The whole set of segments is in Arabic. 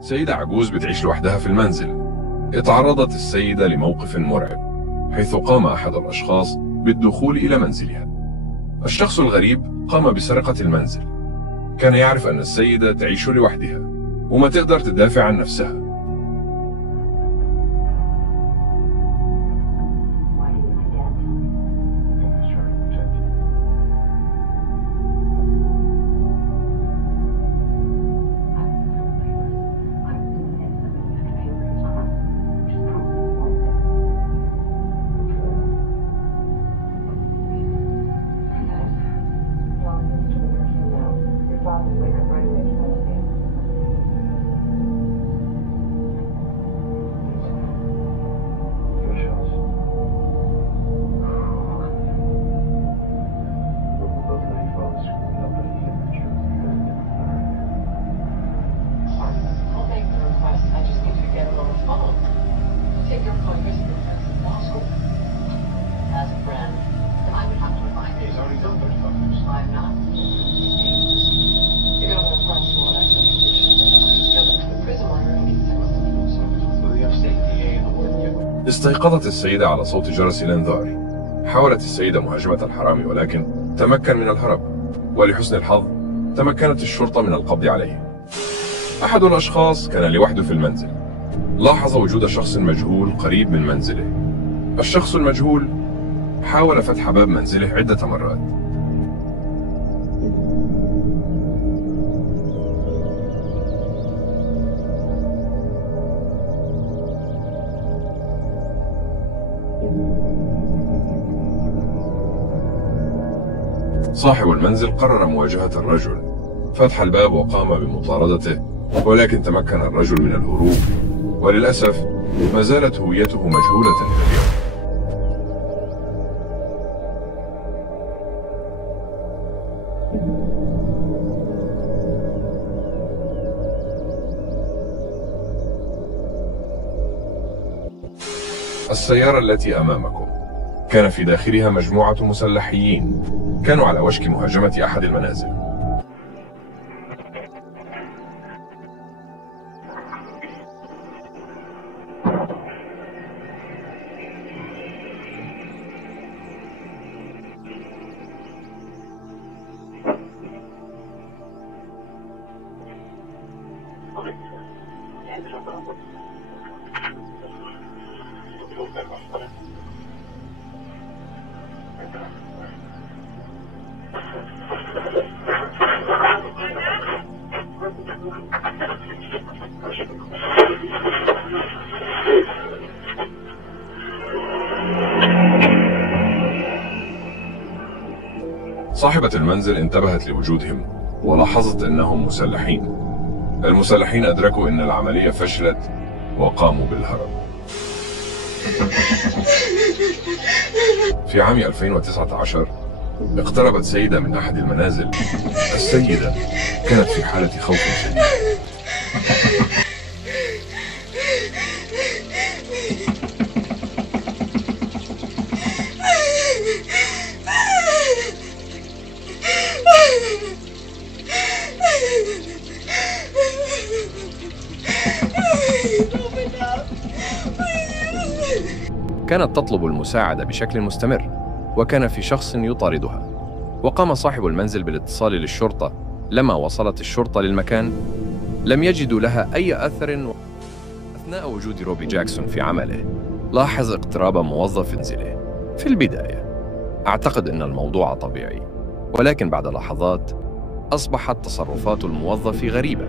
سيدة عجوز بتعيش لوحدها في المنزل. اتعرضت السيدة لموقف مرعب، حيث قام أحد الأشخاص بالدخول إلى منزلها. الشخص الغريب قام بسرقة المنزل. كان يعرف أن السيدة تعيش لوحدها وما تقدر تدافع عن نفسها. استيقظت السيدة على صوت جرس الإنذار. حاولت السيدة مهاجمة الحرامي ولكن تمكن من الهرب، ولحسن الحظ تمكنت الشرطة من القبض عليه. أحد الأشخاص كان لوحده في المنزل. لاحظ وجود شخص مجهول قريب من منزله. الشخص المجهول حاول فتح باب منزله عدة مرات. صاحب المنزل قرر مواجهة الرجل، فتح الباب وقام بمطاردته، ولكن تمكن الرجل من الهروب، وللأسف ما زالت هويته مجهولة اليوم. السيارة التي أمامكم كان في داخلها مجموعة مسلحيين، كانوا على وشك مهاجمة أحد المنازل. صاحبة المنزل انتبهت لوجودهم ولاحظت أنهم مسلحين. المسلحين أدركوا أن العملية فشلت وقاموا بالهرب. في عام 2019 اقتربت سيدة من أحد المنازل. السيدة كانت في حالة خوف شديد. كانت تطلب المساعدة بشكل مستمر، وكان في شخص يطاردها. وقام صاحب المنزل بالاتصال للشرطة. لما وصلت الشرطة للمكان لم يجدوا لها أي أثر. أثناء وجود روبي جاكسون في عمله لاحظ اقتراب موظف منزله. في البداية أعتقد أن الموضوع طبيعي، ولكن بعد لحظات أصبحت تصرفات الموظف غريبة.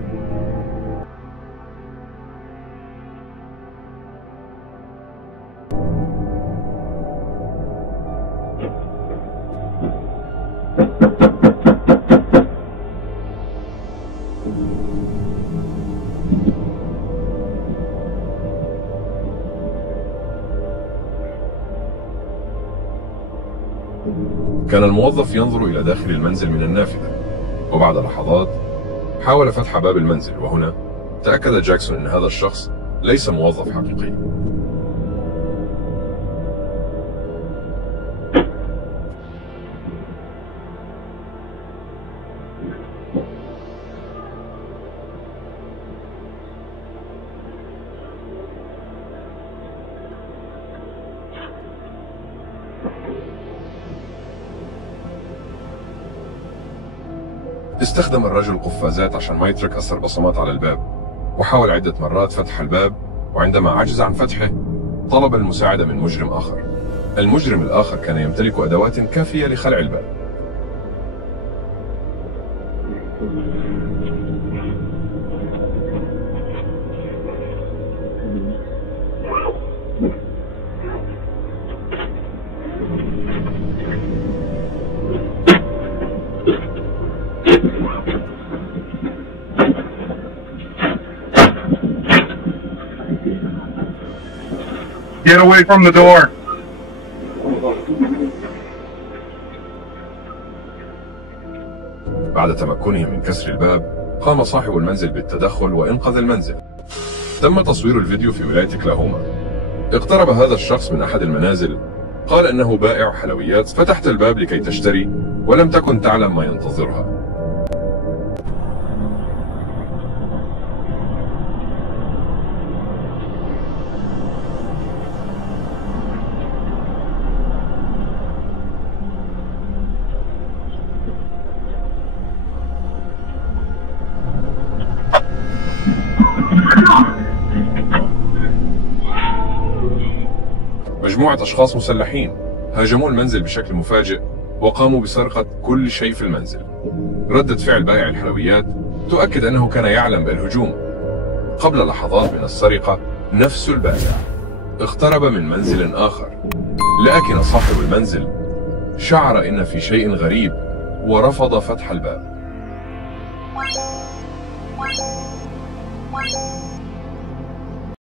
كان الموظف ينظر إلى داخل المنزل من النافذة، وبعد لحظات حاول فتح باب المنزل، وهنا تأكد جاكسون أن هذا الشخص ليس موظف حقيقي. استخدم الرجل قفازات عشان ما يترك أثر بصمات على الباب، وحاول عدة مرات فتح الباب، وعندما عجز عن فتحه طلب المساعدة من مجرم آخر. المجرم الآخر كان يمتلك أدوات كافية لخلع الباب. Get away from the door. بعد تمكنه من كسر الباب قام صاحب المنزل بالتدخل وإنقاذ المنزل. تم تصوير الفيديو في ولاية كلاهوما. اقترب هذا الشخص من أحد المنازل، قال إنه بائع حلويات. فتحت الباب لكي تشتري ولم تكن تعلم ما ينتظرها. مجموعة أشخاص مسلحين هاجموا المنزل بشكل مفاجئ وقاموا بسرقة كل شيء في المنزل. ردة فعل بائع الحلويات تؤكد أنه كان يعلم بالهجوم. قبل لحظات من السرقة نفس البائع اقترب من منزل آخر، لكن صاحب المنزل شعر إن في شيء غريب ورفض فتح الباب.